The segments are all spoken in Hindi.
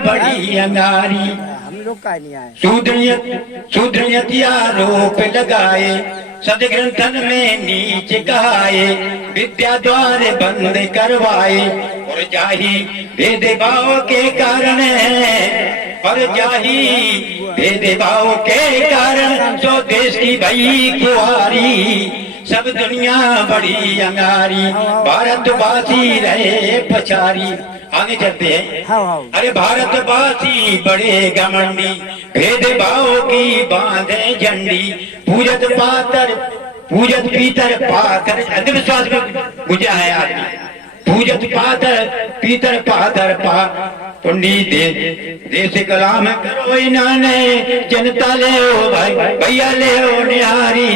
बड़ी अंगारी। हम लोग का नहीं आए। शूद्रयतिया रोप लगाए, सदग्रंथन में नीच कहाए, विद्या द्वार बंद करवाए। और जाही भेदभाव के कारण, और जाही भेदभाव के कारण जो देश की भई कुआरी। सब दुनिया बड़ी अंगारी, भारतवासी रहे पछारी। आगे चलते हैं। अरे भारतवासी बड़े घमंडी, भेदभाव की बांधे झंडी। पूजत पीतर पातर, अंधविश्वास में गुजा है आदमी। पूजत पातर पीतर पातर पा पुंडी देश कलाम करो इन्होंने। जनता ले हो भाई भैया ले हो निहारी,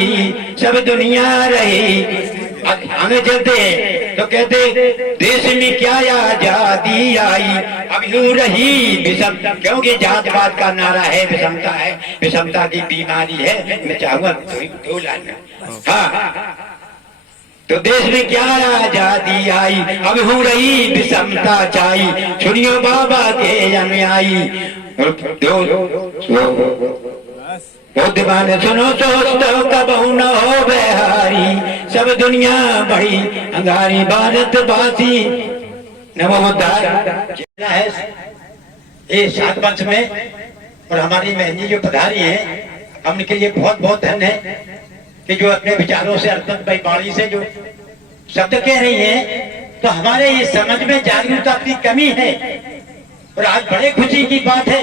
सब दुनिया रही। आगे चलते तो कहते देश में क्या आजादी आई, अब यूं रही विषम। क्योंकि जात पात का नारा है, विषमता है, विषमता की बीमारी है। मैं चाहूंगा दो लाइन। हाँ, तो देश में क्या आजादी आई, अब हो रही विषमता छाई। सुनियो बाबा के अनुयायी, बुद्धिमान सुनो सोचो कबहू न हो बहारी। सब दुनिया बड़ी अंगारी, भारतवासी नमो बुद्धाय है। ये सात पंच में और हमारी बहन जी जो पधारी है, हमके लिए बहुत बहुत धन्य है कि जो अपने विचारों से अर्थात वाणी से जो शब्द कह रही हैं। तो हमारे ये समझ में जागरूकता की कमी है। और आज बड़े खुशी की बात है,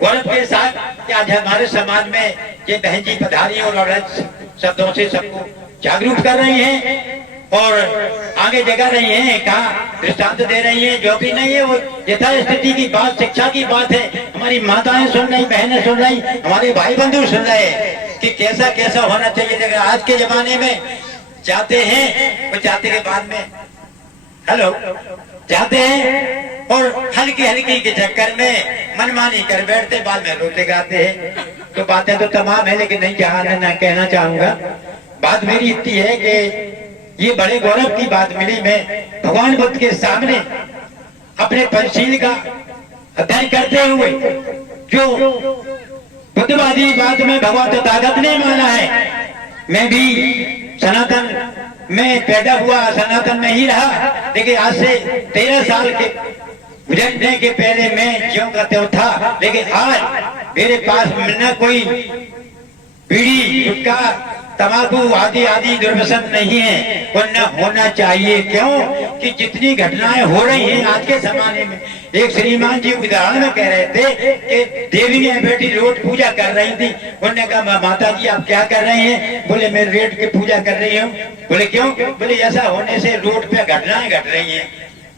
गौरव के साथ कि आज हमारे समाज में ये बहन जी पधारी और शब्दों से सबको जागरूक कर रही हैं और आगे जगा रही हैं, कहा दृष्टांत दे रही हैं। जो भी नहीं है वो यथास्थिति की बात, शिक्षा की बात है। हमारी माताएं सुन रही, बहनें सुन रही, हमारे भाई बंधु सुन रहे हैं कि कैसा कैसा होना चाहिए। अगर आज के जमाने में जाते हैं, वो जाते के बाद में हेलो जाते हैं और हल्की हल्की के चक्कर में मनमानी कर बैठते, बाद में रोते गाते हैं। तो बातें तो तमाम है, लेकिन नहीं कहना चाहूंगा। बात मेरी इतनी है कि ये बड़े गौरव की बात मिली। मैं भगवान बुद्ध के सामने अपने पंचशील का अध्ययन करते हुए, जो बुद्धवादी बात में भगवान तथागत ने माना है, मैं भी सनातन में पैदा हुआ, सनातन में ही रहा। लेकिन आज से 13 साल के गुजरने के पहले मैं ज्यों का त्यों था। लेकिन आज मेरे पास न कोई बीड़ी, गुटखा, तंबाकू आदि आदि दुर्व्यसन नहीं है और न होना चाहिए। क्यों कि जितनी घटनाएं हो रही हैं आज के जमाने में। एक श्रीमान जी उदाहरण में कह रहे थे कि देवी ने बेटी रोज पूजा कर रही थी। उन्होंने कहा माता जी आप क्या कर रही हैं? बोले मैं रेट की पूजा कर रही हूँ। बोले क्यों? बोले ऐसा होने से रोड पे घटनाएं घट रही हैं।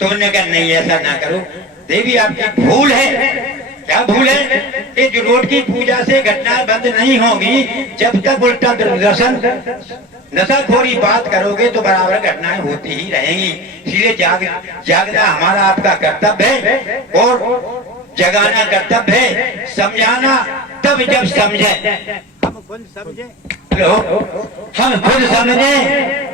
तो उन्होंने कहा नहीं ऐसा ना करो देवी, आपकी भूल है। क्या भूल है? कि जो रोड की पूजा से घटनाएं बंद नहीं होगी, जब तक उल्टा दुर्दर्शन नशाखोरी बात करोगे तो बराबर घटनाएं होती ही रहेंगी। इसलिए जागना हमारा आपका कर्तव्य है और जगाना कर्तव्य है। समझाना तब जब समझे, हम खुद समझे, हम खुद समझे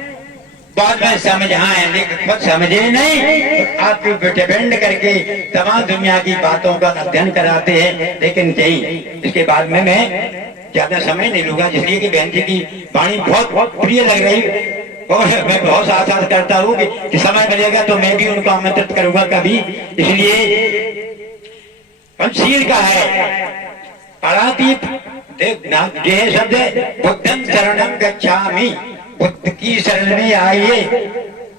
बाद में समझाएं, लेकिन खुद समझे नहीं। आप डिपेंड करके तमाम दुनिया की बातों का अध्ययन कराते हैं। लेकिन यही इसके बाद में मैं ज्यादा समय नहीं लूंगा, इसलिए कि बहन जी की वाणी बहुत प्रिय लग रही और मैं बहुत आशा करता हूँ कि समय मिलेगा तो मैं भी उनको आमंत्रित करूंगा कभी। इसलिए पंचशील का है परातीत देह शब्द बुद्धं शरणं गच्छामि, बुद्ध की शरण में आइए।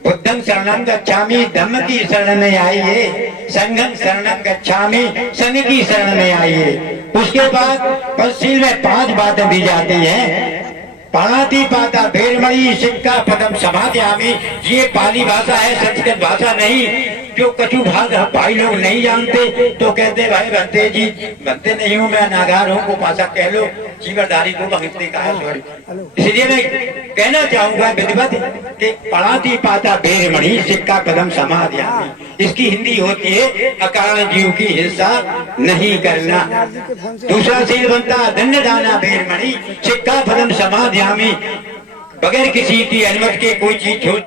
बुद्धं शरणं गच्छामि, धम्म की शरण में आइए। संघं शरणं गच्छामि, संघ की शरण में आइए। उसके बाद पंचशील में 5 बातें दी जाती हैं। पाणातिपाता भेरमणि सिक्का पदम समादयामि। ये पाली भाषा है, संस्कृत भाषा नहीं। जो कछु भाग भाई लोग नहीं जानते तो कहते भाई भंते जी, भंते नहीं हूँ मैं, नागार हूँ, को भाषा कह लो, जीवरधारी को भंगते का है सॉरी। इसलिए मैं कहना चाहूंगा विधिवत कि पाणातिपाता भेरमणि सिक्का पदम समादयामि। इसकी हिंदी होती है अकारण जीव की हिंसा नहीं करना। दूसरा शील बनता धन्य दाना भेरमणि सिक्का पदम समादयामि। बगैर किसी की अनुमति के कोई चीज